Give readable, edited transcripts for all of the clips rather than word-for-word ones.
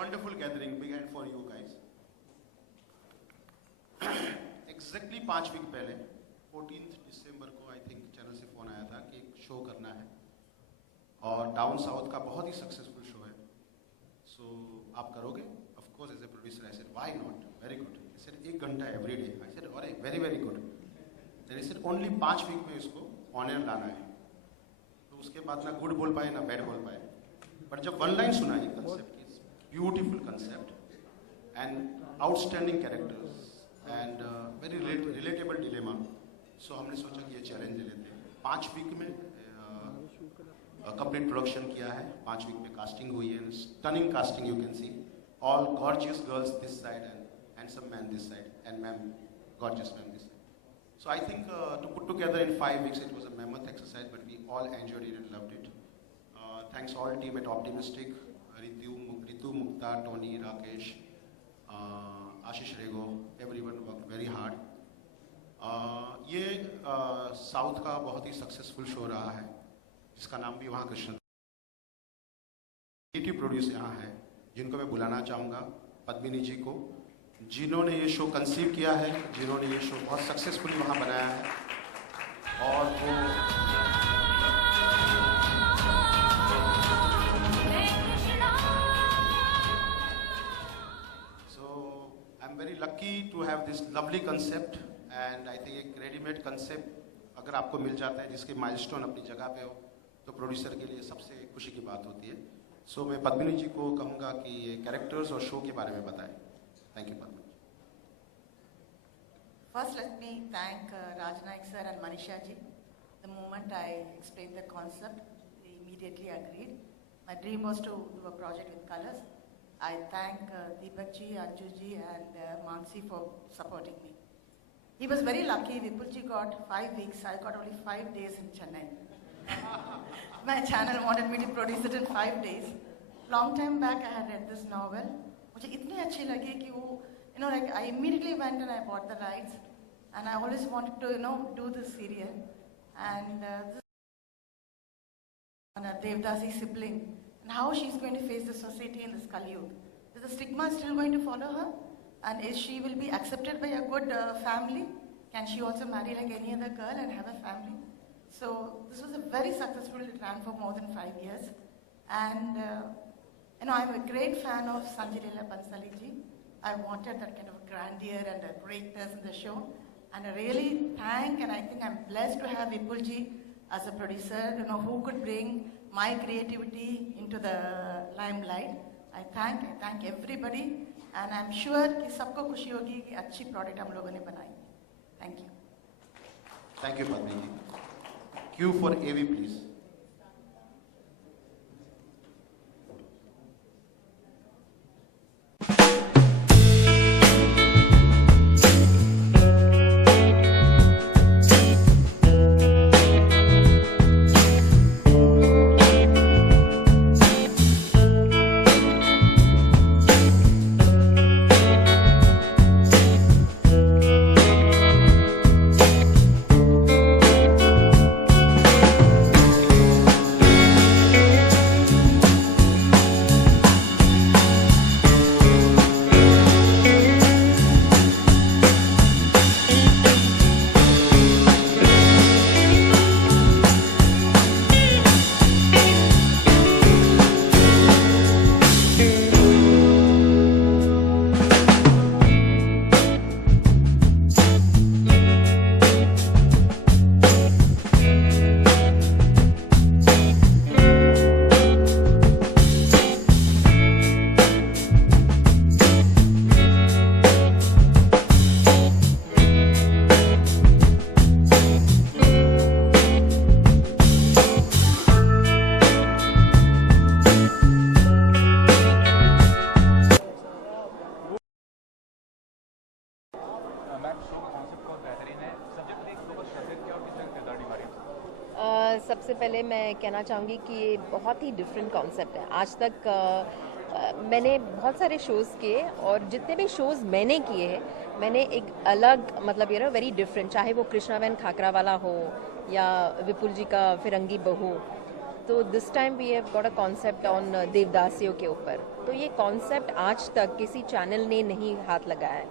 wonderful gathering, big hand for you guys. Exactly 5 week पहले 14 दिसंबर को I think channel से phone आया था कि एक शो करना है और डाउन साउथ का बहुत ही सक्सेसफुल शो है, सो आप करोगे? Of course as a producer I said why not, very good. I said 1 घंटा एवरी डे। आई सेड अरे very very good. Then I said only 5 week में इसको ऑन एयर लाना है। तो उसके बाद ना गुड बोल पाए ना बैड बोल पाए, बट जब वन लाइन सुना ये concept, beautiful concept and outstanding characters and very relatable dilemma, so हमने सोचा कि ये चैलेंज ले लेते हैं। 5 वीक में कंप्लीट प्रोडक्शन किया है, 5 वीक में कास्टिंग हुई है, stunning casting, you can see all gorgeous girls this side and handsome man this side and ma'am gorgeous ma'am this side. So I think to put together in 5 weeks it was a mammoth exercise, but we all enjoyed it and loved it. Thanks all team at Optimistic, Ritu Mukta, Tony, Rakesh, Ashish Rego, everyone worked very hard. ये south का बहुत ही successful show रहा है जिसका नाम भी वहाँ Krishna. Creative produce यहाँ है जिनको मैं बुलाना चाहूँगा, पद्मिनी जी को, जिन्होंने ये शो कंसीव किया है, जिन्होंने ये शो बहुत सक्सेसफुली वहाँ बनाया है। और वो I am very lucky to have this lovely concept and I think एक रेडीमेड कंसेप्ट अगर आपको मिल जाता है जिसके माइलस्टोन अपनी जगह पे हो तो प्रोड्यूसर के लिए सबसे खुशी की बात होती है। सो मैं पद्मिनी जी को कहूँगा कि ये कैरेक्टर्स और शो के बारे में बताएं। Thank you, Padma. First, let me thank Raj Naik sir and Manisha ji. The moment I explained the concept, they immediately agreed. My dream was to do a project with colors. I thank Deepak ji, Anju ji and Mansi for supporting me. He was very lucky. Vipul ji got 5 weeks. I got only 5 days in Chennai. My channel wanted me to produce it in 5 days. Long time back, I had read this novel. मुझे इतनी अच्छी लगी कि वो like I immediately went and I bought the rights and I always wanted to do this serial and this Devdasi sibling and how she's going to face the society in this Kali Yuga. Is the stigma still going to follow her, and is she will be accepted by a good family? Can she also marry like any other girl and have a family? So this was a very successful, it ran for more than 5 years and I'm a great fan of Sanjay Leela Bhansali ji. I wanted that kind of grandeur and greatness in the show. And I really thank and I think I'm blessed to have Vipul ji as a producer, who could bring my creativity into the limelight. I thank everybody and I'm sure कि सबको खुशी होगी कि अच्छी product हम लोगों ने बनाई। Thank you. Thank you, Padmi ji. Cue for AV, please. सबसे पहले मैं कहना चाहूँगी कि ये बहुत ही डिफरेंट कॉन्सेप्ट है। आज तक मैंने बहुत सारे शोज़ किए और जितने भी शोज़ मैंने किए हैं मैंने एक अलग मतलब वेरी डिफरेंट, चाहे वो कृष्णा वैन खाकरा वाला हो या विपुल जी का फिरंगी बहू, तो this time we have got a concept on देवदासियों के ऊपर। तो ये कॉन्सेप्ट आज तक किसी चैनल ने नहीं हाथ लगाया है।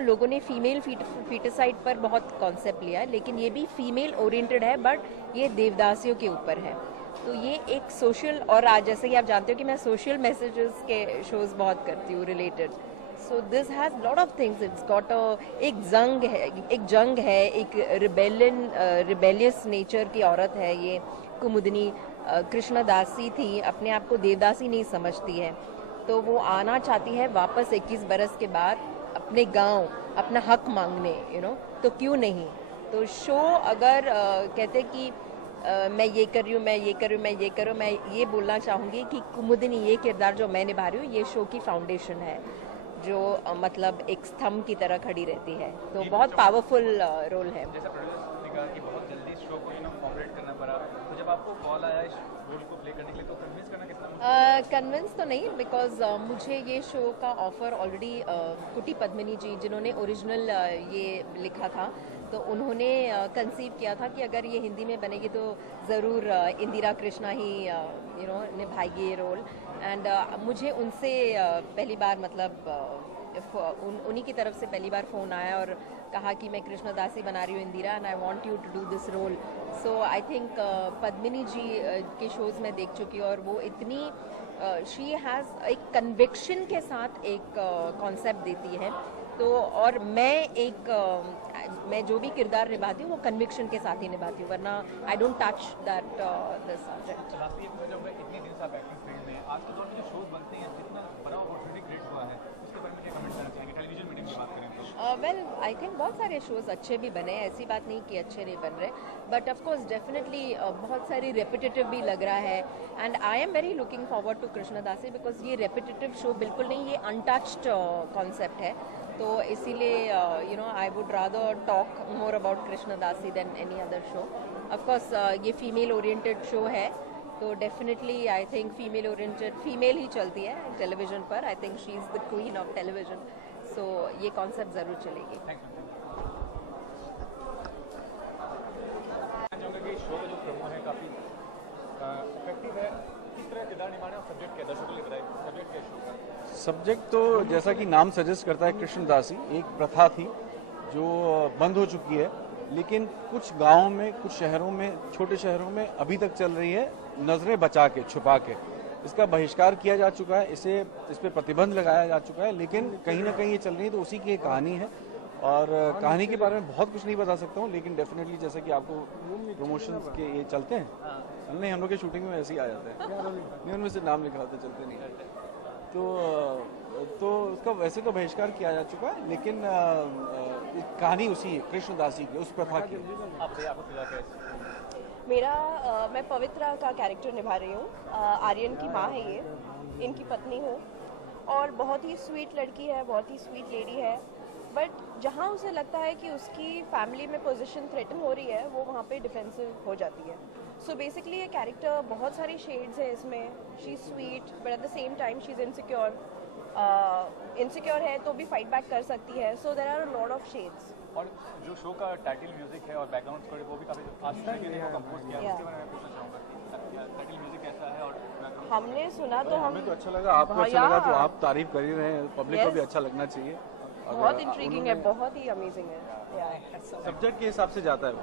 लोगों ने फीमेल फीटिसाइड पर बहुत कॉन्सेप्ट लिया है, लेकिन ये भी फीमेल ओरिएंटेड है, बट ये देवदासियों के ऊपर है। तो ये एक सोशल, और आज जैसे कि आप जानते हो कि मैं सोशल मैसेजेस के शोज बहुत करती हूँ related, so this has lot of things. It's got एक जंग है, एक रिबेलियस नेचर की औरत है ये कुमुदनी। कृष्ण दासी थी, अपने आप को देवदासी नहीं समझती है, तो वो आना चाहती है वापस 21 बरस के बाद अपने गांव, अपना हक मांगने, तो क्यों नहीं। तो शो अगर कहते कि मैं ये कर रही हूँ, मैं ये कर रही हूँ, मैं ये कर रही हूँ, मैं ये बोलना चाहूँगी कि कुमुदनी ये किरदार जो मैं निभा रही हूँ, ये शो की फाउंडेशन है, जो मतलब एक स्तंभ की तरह खड़ी रहती है। तो बहुत पावरफुल रोल है। जैसा प्रोड्यूसर ने कहा कि बहुत जल्दी शो को फॉर्मुलेट करना पड़ा, तो जब आपको कॉल आया इस रोल को प्ले करने के लिए, तो कन्विंस करना कितना कन्विंस तो नहीं, बिकॉज मुझे ये शो का ऑफर ऑलरेडी कुटी पद्मिनी जी, जिन्होंने ओरिजिनल ये लिखा था, तो उन्होंने कंसीव किया था कि अगर ये हिंदी में बनेगी तो ज़रूर इंदिरा कृष्णा ही निभाएगी ये रोल। एंड मुझे उनसे पहली बार मतलब उन्हीं की तरफ से पहली बार फ़ोन आया और कहा कि मैं कृष्णदासी बना रही हूँ Indira, and I want you to do this role. So I think Padmini ji के शोज़ में देख चुकी हूँ, और वो इतनी शी हैज़ एक कन्विक्शन के साथ एक कॉन्सेप्ट देती है। तो और मैं जो भी किरदार निभाती हूँ वो कन्विक्शन के साथ ही निभाती हूँ, वरना I don't touch that this subject. Lastly ये जब इतने दिन से आप एक्टिंग फील्ड में, आज के दौर में जो शोज बनते हैं, जितना बड़ा अपॉर्चुनिटी क्रिएट हुआ है, उसके बारे में क्या कमेंट करना चाहेंगे? टेलीविजन मीडियम की बात करें तो वेल आई थिंक बहुत सारे शोज़ अच्छे भी बने, ऐसी बात नहीं कि अच्छे नहीं बन रहे, बट ऑफ कोर्स डेफिनेटली बहुत सारी रेपिटेटिव भी लग रहा है। And I am very looking forward to Krishnadasi, because ये रेपिटेटिव शो बिल्कुल नहीं, ये अनटच्ड कॉन्सेप्ट है। तो इसीलिए I would rather talk more about Krishnadasi than any other show. Of course ये फीमेल ओरिएंटेड शो है, तो definitely I think female oriented, female ही चलती है टेलीविज़न पर। I think she is the queen of television, so ये concept ज़रूर चलेगी। शो का जो प्रमो है काफ़ी इफेक्टिव है, किस तरह किरदार निभाना है, सब्जेक्ट क्या दर्शकों को लग रहा है, सब्जेक्ट क्या शो का? सब्जेक्ट तो जैसा कि नाम सजेस्ट करता है, कृष्णदासी एक प्रथा थी जो बंद हो चुकी है, लेकिन कुछ गांवों में, कुछ शहरों में, छोटे शहरों में अभी तक चल रही है, नजरें बचा के, छुपा के। इसका बहिष्कार किया जा चुका है, इस पे प्रतिबंध लगाया जा चुका है, लेकिन कहीं ना कहीं ये चल रही है, तो उसी की एक कहानी है। और कहानी के बारे में बहुत कुछ नहीं बता सकता हूँ, लेकिन डेफिनेटली जैसे कि आपको प्रमोशंस के ये चलते हैं, नहीं हम लोग की शूटिंग में ऐसे ही आ जाते हैं, नहीं उनमें से नाम लिखा होता, चलते नहीं। तो उसका वैसे तो बहिष्कार किया जा चुका है, लेकिन कहानी उसी है, कृष्णदासी की, उस प्रथा की। मेरा मैं पवित्रा का कैरेक्टर निभा रही हूँ। आर्यन की माँ है ये, इनकी पत्नी हूँ, और बहुत ही स्वीट लड़की है, बहुत ही स्वीट लेडी है। बट जहाँ उसे लगता है कि उसकी फैमिली में पोजीशन थ्रेटन हो रही है, वो वहाँ पे डिफेंसिव हो जाती है। सो बेसिकली ये कैरेक्टर बहुत सारी शेड्स है इसमें। She is sweet but at the same time she is insecure. Insecure है तो भी फाइट बैक कर सकती है। So there are a lot of shades. और जो शो का टाइटल म्यूजिक है और बैकग्राउंड स्कोर वो भी काफ़ी आशीष जी ने कंपोज किया है, उसके बारे में पूछना चाहूँगा, टाइटल म्यूजिक कैसा है और बैकग्राउंड? हमने सुना तो हमें तो अच्छा लगा, आपको अच्छा लगा तो आप तारीफ कर ही रहे हैं, पब्लिक को भी अच्छा लगना चाहिए। बहुत इंट्रीगिंग है, बहुत ही अमेजिंग है। सब्जेक्ट के हिसाब से जाता है वो।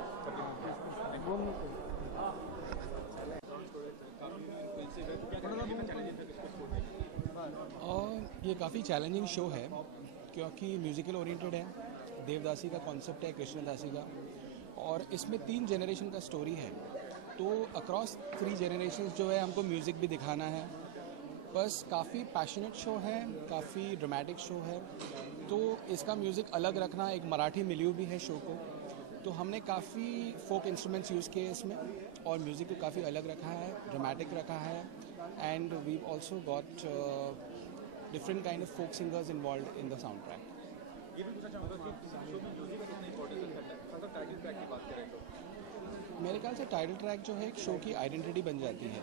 और ये काफ़ी चैलेंजिंग शो है क्योंकि म्यूज़िकल ओरिएंटेड है, देवदासी का कॉन्सेप्ट है, कृष्णदासी का, और इसमें 3 जनरेशन का स्टोरी है। तो अक्रॉस 3 जनरेशन्स जो है हमको म्यूज़िक भी दिखाना है। बस काफ़ी पैशनेट शो है, काफ़ी ड्रामेटिक शो है, तो इसका म्यूज़िक अलग रखना, एक मराठी मिलियो भी है शो को, तो हमने काफ़ी फोक इंस्ट्रूमेंट्स यूज़ किए इसमें, और म्यूज़िक को काफ़ी अलग रखा है, ड्रामेटिक रखा है, and we also got different kind of folk singers involve in the sound track. ये भी पूछना चाहूँगा कि शो में म्यूजिक का कितना इंपॉर्टेंस है, अगर टाइटल ट्रैक की बात करें तो मेरे ख्याल से टाइटल ट्रैक जो है एक शो की आइडेंटिटी बन जाती है।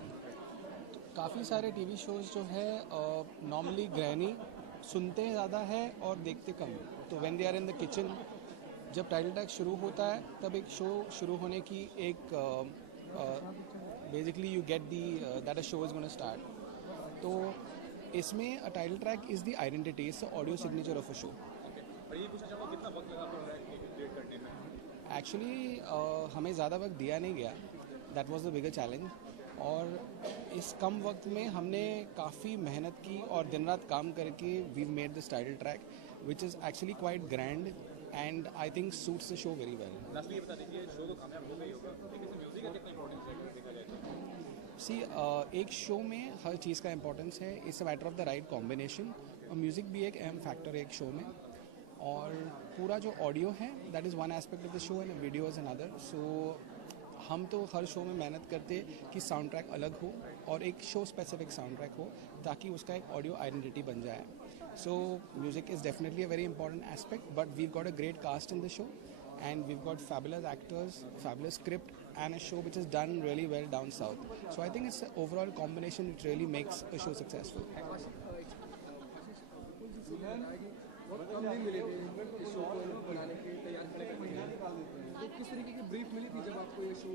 तो काफ़ी सारे टीवी शोज़ जो है नॉर्मली गृहिणी सुनते ज़्यादा है और देखते कम। तो when they are in the kitchen, जब टाइटल ट्रैक शुरू होता है तब एक शो शुरू होने की एक basically you get the that a show is gonna start. तो इसमें a title track is the identity, it's audio signature of a show. Actually हमें ज़्यादा वक्त दिया नहीं गया, that was the bigger challenge. और इस कम वक्त में हमने काफ़ी मेहनत की और दिन रात काम करके we made this title track which is actually quite grand and I think suits the show very well. See एक शो में हर चीज़ का इंपॉर्टेंस है. It's a matter of the right combination. और म्यूज़िक भी एक अहम फैक्टर है एक शो में. और पूरा जो ऑडियो है that is one aspect of the show and video is another. So हम तो हर शो में मेहनत करते कि साउंड ट्रैक अलग हो और एक शो स्पेसिफिक साउंड ट्रैक हो ताकि उसका एक ऑडियो आइडेंटिटी बन जाए. So music is definitely a very important aspect, but we've got a great cast in the show and we've got fabulous actors, fabulous script and a show which is done really well down south. So I think it's the overall combination which really makes a show successful. किस तरीके की brief मिली थी जब आपको ये show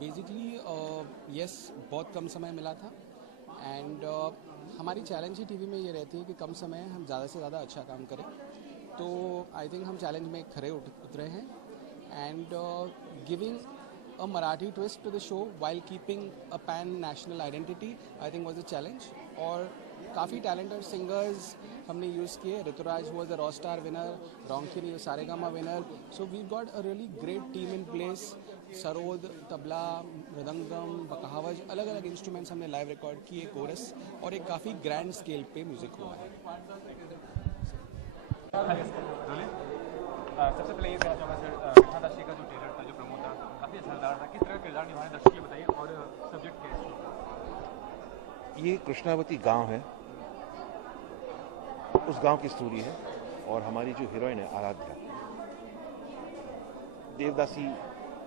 basically yes, बहुत कम समय मिला था. एंड हमारी चैलेंज ही टीवी में ये रहती है कि कम समय हम ज़्यादा से ज़्यादा अच्छा काम करें. तो आई थिंक हम चैलेंज में खरे उतरे हैं. And giving a Marathi twist to the show while keeping a pan national identity I think was a challenge. और काफ़ी टैलेंटेड सिंगर्स हमने यूज़ किए. Rituraj was the rock star winner, Ronkini Saregama winner. So we got a really great team in place. Sarod, tabla, mridangam, pakhawaj, अलग अलग instruments हमने live record किए, coarse, और एक काफ़ी ग्रैंड स्केल पे म्यूज़िक हुआ है. सबसे पहले ये कहना चाहूँगा सर, कृष्णा दासी का जो ट्रेलर था, जो प्रमो था, काफ़ी असरदार था. किस तरह का किरदार निभाने दर्शक को बताइए और सब्जेक्ट क्या है. ये कृष्णावती गांव है, उस गांव की स्टोरी है. और हमारी जो हीरोइन है आराध्या, देवदासी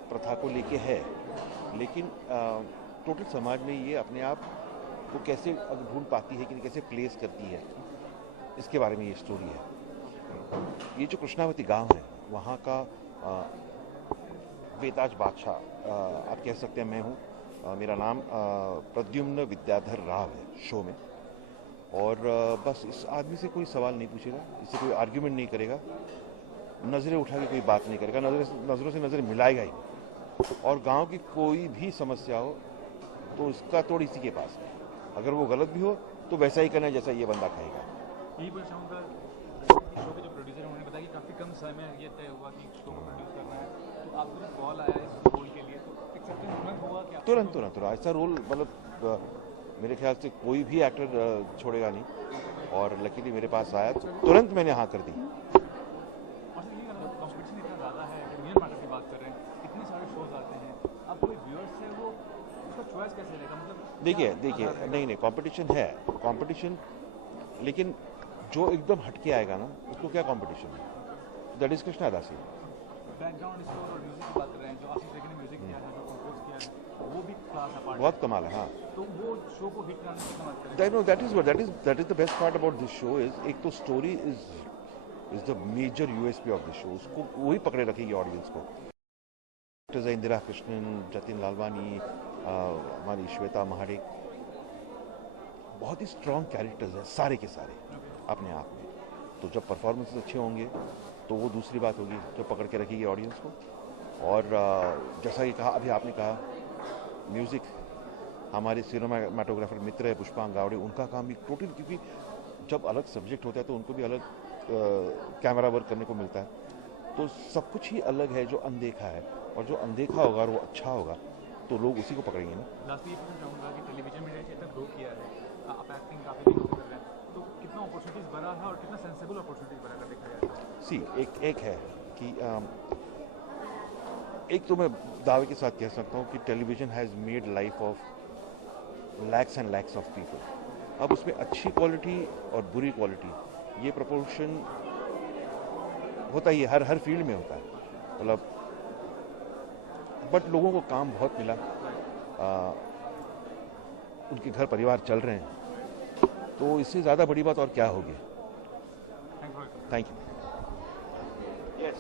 प्रथा को लेके है, लेकिन टोटल समाज में ये अपने आप को कैसे ढूंढ पाती है कि कैसे प्लेस करती है, इसके बारे में ये स्टोरी है. ये जो कृष्णावती गांव है वहाँ का बेताज बादशाह आप कह सकते हैं मैं हूँ. मेरा नाम प्रद्युम्न विद्याधर राव है शो में. और बस इस आदमी से कोई सवाल नहीं पूछेगा, इससे कोई आर्ग्यूमेंट नहीं करेगा, नज़रें उठा के कोई बात नहीं करेगा, नज़रों से नज़रें मिलाएगा ही. और गांव की कोई भी समस्या हो तो उसका तोड़ इसी के पास है. अगर वो गलत भी हो तो वैसा ही करना है जैसा ये बंदा कहेगा. यही बोलना चाहूँगा, शो के जो प्रोड्यूसर हैं उन्होंने बताया कि काफ़ी कम समय में ये तय हुआ कि शो को प्रोड्यूस करना है. तो आपको जब कॉल आया इस रोल के लिए तो एक्सेप्टेंस तुरंत हुआ क्या? तुरंत ऐसा रोल मतलब मेरे ख्याल से कोई भी एक्टर छोड़ेगा नहीं. और लकीली मेरे पास आया तो तुरंत मैंने हाँ कर दी. कॉम्पिटिशन इतना ज़्यादा है, इंडियन मैटर की बात कर रहे हैं, इतने सारे शोज आते हैं, अब कोई व्यूअर्स है वो उसका चॉइस कैसे लेगा? मतलब देखिए नहीं कंपटीशन है, कंपटीशन, लेकिन जो एकदम हटके आएगा ना उसको क्या कंपटीशन है. दैट इज कृष्णा दासी. बैकग्राउंड स्कोर और म्यूजिक की बात कर रहे हैं, जो आशीष रेखी ने म्यूजिक किया है, जो कंपोज किया है, वो भी क्लास अपार्ट, बहुत कमाल है. हाँ, तो वो शो को हिट कराने की मदद करेगा. That is the best part about this show. Is एक तो story is the major USP of the show. उसको वही पकड़े रखेगी ऑडियंस को. इंदिरा कृष्णन, जतिन लालवानी, हमारी श्वेता महाडिक, बहुत ही स्ट्रॉन्ग कैरेक्टर्स हैं सारे के सारे अपने आप में. तो जब परफॉर्मेंसेस अच्छे होंगे तो वो दूसरी बात होगी जो पकड़ के रखेगी ऑडियंस को. और जैसा कि कहा अभी आपने कहा, म्यूज़िक हमारे सिनेमाटोग्राफर मित्र है पुष्पांग गावड़े, उनका काम भी टोटल, क्योंकि जब अलग सब्जेक्ट होता है तो उनको भी अलग कैमरा वर्क करने को मिलता है. तो सब कुछ ही अलग है जो अनदेखा है, और जो अनदेखा होगा और वो अच्छा होगा तो लोग उसी को पकड़ेंगे ना. लास्ट ये पूछना चाहूँगा कि टेलीविजन मीडिया इतना ग्रो किया है, आप एक्टिंग काफ़ी दिन कर रहे हैं, तो कितना अपॉर्चुनिटीज़ बना है और कितना सेंसेबल अपॉर्चुनिटीज़ बना कर देखा जाए? एक है कि एक तो मैं दावे के साथ कह सकता हूँ कि television has made life of lakhs and lakhs of people. अब उसमें अच्छी क्वालिटी और बुरी क्वालिटी ये प्रोपोर्शन होता ही है, हर फील्ड में होता है. मतलब बट लोगों को काम बहुत मिला, उनके घर परिवार चल रहे हैं, तो इससे ज़्यादा बड़ी बात और क्या होगी. Thank you. यस.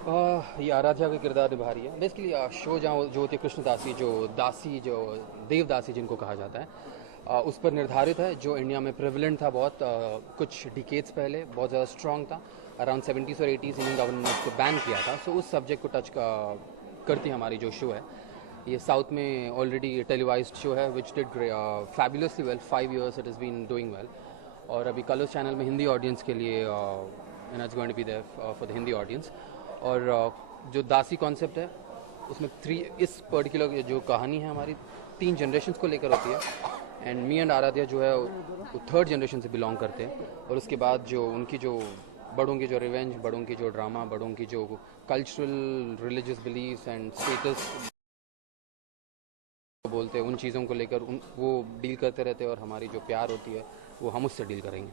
ये आराध्या का किरदार निभा रही है। बेसिकली शो जहाँ जो होती है कृष्ण दासी, जो देवदासी जिनको कहा जाता है, उस पर निर्धारित है, जो इंडिया में प्रेवलेंट था बहुत कुछ डिकेड्स पहले, बहुत ज़्यादा स्ट्रॉन्ग था। अराउंड 70s और 80s इंडियन गवर्नमेंट ने उसको बैन किया था। सो उस सब्जेक्ट को टच करती हमारी जो शो है। ये साउथ में ऑलरेडी टेलीवाइज्ड शो है which did fabulously well, 5 years it is been doing well. और अभी कलर्स चैनल में हिंदी ऑडियंस के लिए it's going to be there for the Hindi audience. और जो दासी कॉन्सेप्ट है उसमें इस पर्टिकुलर जो कहानी है हमारी 3 जनरेशन्स को लेकर होती है। एंड मी एंड आराध्या जो है वो 3rd जनरेशन से बिलोंग करते हैं। और उसके बाद जो उनकी जो बड़ों की जो रिवेंज, बड़ों की जो ड्रामा, बड़ों की जो cultural religious believes and status बोलते हैं, उन चीज़ों को लेकर वो डील करते रहते हैं। और हमारी जो प्यार होती है वो हम उससे डील करेंगे।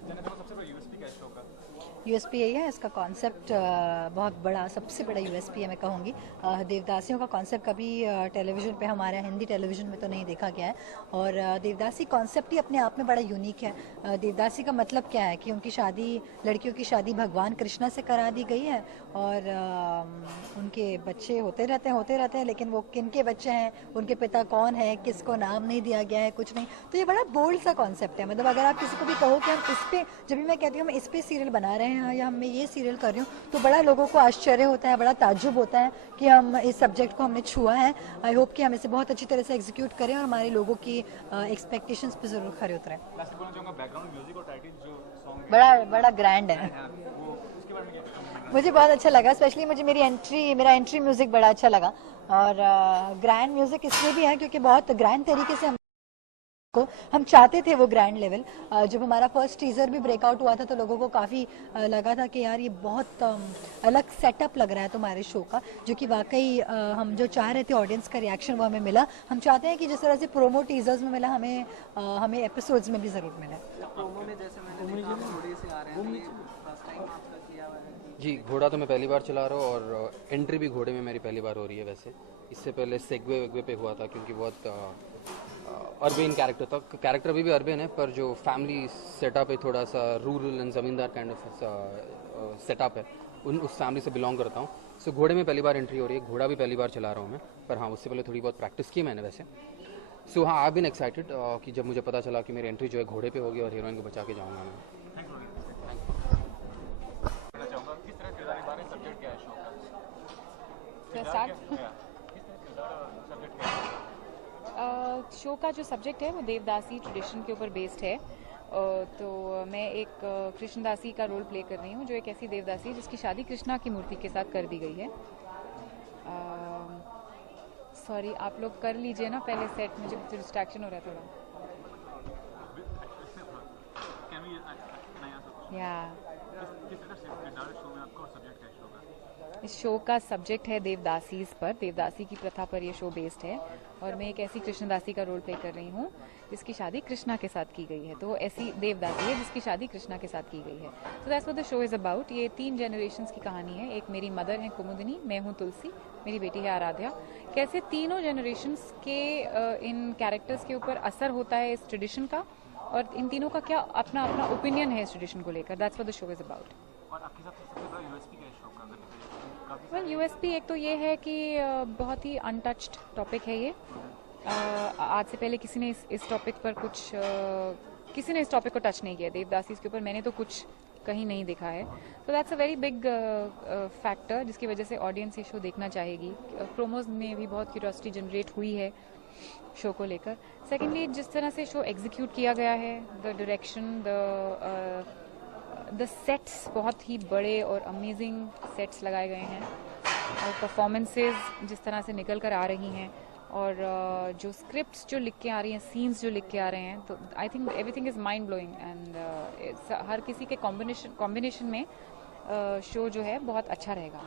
यूएसपी यही है, इसका कॉन्सेप्ट बहुत बड़ा, सबसे बड़ा यूएसपी है मैं कहूँगी। देवदासियों का कॉन्सेप्ट कभी टेलीविज़न पे, हमारे हिंदी टेलीविज़न में तो नहीं देखा गया है। और देवदासी कॉन्सेप्ट ही अपने आप में बड़ा यूनिक है। देवदासी का मतलब क्या है कि उनकी शादी, लड़कियों की शादी भगवान कृष्णा से करा दी गई है। और उनके बच्चे होते रहते हैं, लेकिन वो किनके बच्चे हैं, उनके पिता कौन है, किसको नाम नहीं दिया गया है, कुछ नहीं। तो ये बड़ा बोल्ड सा कॉन्सेप्ट है। मतलब अगर आप किसी को भी कहो कि हम इस पे, जब भी मैं कहती हूँ मैं इस पे सीरियल बना रहे हैं या मैं ये सीरियल कर रही हूँ, तो बड़ा लोगों को आश्चर्य होता है, बड़ा ताज्जुब होता है कि हम इस सब्जेक्ट को हमने छुआ है। आई होप कि हम इसे बहुत अच्छी तरह से एग्जीक्यूट करें और हमारे लोगों की एक्सपेक्टेशंस पे जरूर खरे उतरें। बड़ा ग्रैंड है, मुझे बहुत अच्छा लगा। स्पेशली मुझे मेरा एंट्री म्यूजिक बड़ा अच्छा लगा। और ग्रैंड म्यूजिक इसलिए भी है क्योंकि बहुत ग्रैंड तरीके से हम चाहते थे वो ग्रैंड लेवल। जब हमारा फर्स्ट टीजर भी ब्रेकआउट हुआ था तो लोगों को काफ़ी लगा था कि यार ये बहुत अलग सेटअप लग रहा है तुम्हारे शो का, जो कि वाकई हम जो चाह रहे थे ऑडियंस का रिएक्शन वो हमें मिला। हम चाहते हैं कि जिस तरह से प्रोमो टीजर्स में मिला, हमें एपिसोड्स में भी ज़रूर मिले। जी, घोड़ा तो मैं पहली बार चला रहा हूँ और एंट्री भी घोड़े में मेरी पहली बार हो रही है। वैसे इससे पहले सेगवे वेगवे पे हुआ था, क्योंकि बहुत अर्बन कैरेक्टर था। कैरेक्टर अभी भी अर्बन है, पर जो फैमिली सेटअप है थोड़ा सा रूरल एंड ज़मींदार काइंड ऑफ सेटअप है, उस फैमिली से बिलोंग करता हूँ। सो घोड़े में पहली बार एंट्री हो रही है। घोड़ा भी पहली बार चला रहा हूँ मैं, पर हाँ उससे पहले थोड़ी बहुत प्रैक्टिस की मैंने वैसे। सो हाँ, आई बीन एक्साइटेड कि जब मुझे पता चला कि मेरी एंट्री जो है घोड़े पे होगी और हीरोइन को बचा के जाऊँगा मैं। शो का जो सब्जेक्ट है वो देवदासी ट्रेडिशन के ऊपर बेस्ड है। तो मैं एक कृष्णदासी का रोल प्ले कर रही हूँ, जो एक ऐसी देवदासी है जिसकी शादी कृष्णा की मूर्ति के साथ कर दी गई है। सॉरी, आप लोग कर लीजिए ना पहले सेट, मुझे डिस्ट्रैक्शन हो रहा है थोड़ा। इस शो का सब्जेक्ट है देवदासीज पर, देवदासी की प्रथा पर ये शो बेस्ड है। और मैं एक ऐसी कृष्णदासी का रोल प्ले कर रही हूँ जिसकी शादी कृष्णा के साथ की गई है। तो ऐसी देवदासी है जिसकी शादी कृष्णा के साथ की गई है। So that's what the show is about. ये 3 जनरेशन्स की कहानी है। एक मेरी मदर है कुमुदिनी, मैं हूँ तुलसी, मेरी बेटी है आराध्या। कैसे तीनों जनरेशन्स के इन कैरेक्टर्स के ऊपर असर होता है इस ट्रेडिशन का, और इन तीनों का क्या अपना अपना ओपिनियन है इस ट्रेडिशन को लेकर। That's what the show is about. Well, USP एक तो ये है कि बहुत ही अनटच्ड टॉपिक है ये। आज से पहले किसी ने इस टॉपिक पर किसी ने इस टॉपिक को टच नहीं किया। देवदासी के ऊपर मैंने तो कुछ कहीं नहीं देखा है। तो that's a very big factor जिसकी वजह से ऑडियंस ये शो देखना चाहेगी। प्रोमोज में भी बहुत क्यूरियोसिटी जनरेट हुई है शो को लेकर। सेकेंडली, जिस तरह से शो एग्जीक्यूट किया गया है, द डायरेक्शन, द सेट्स, बहुत ही बड़े और अमेजिंग सेट्स लगाए गए हैं, और परफॉर्मेंसेज जिस तरह से निकल कर आ रही हैं, और जो स्क्रिप्ट्स जो लिख के आ रही हैं, सीन्स जो लिख के आ रहे हैं, तो I think everything is mind blowing. And हर किसी के कॉम्बिनेशन में शो जो है बहुत अच्छा रहेगा।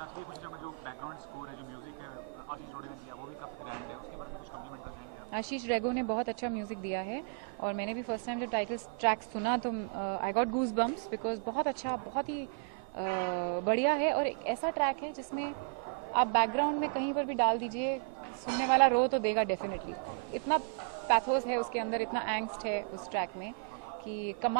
आशीष रेगो ने बहुत अच्छा म्यूज़िक दिया है, और मैंने भी फर्स्ट टाइम जब टाइटल ट्रैक सुना तो I got goose bumps, because बहुत अच्छा, बहुत ही बढ़िया है। और एक ऐसा ट्रैक है जिसमें आप बैकग्राउंड में कहीं पर भी डाल दीजिए, सुनने वाला रो तो देगा डेफिनेटली। इतना पैथोस है उसके अंदर, इतना एंग्स्ट है उस ट्रैक में कि कमाल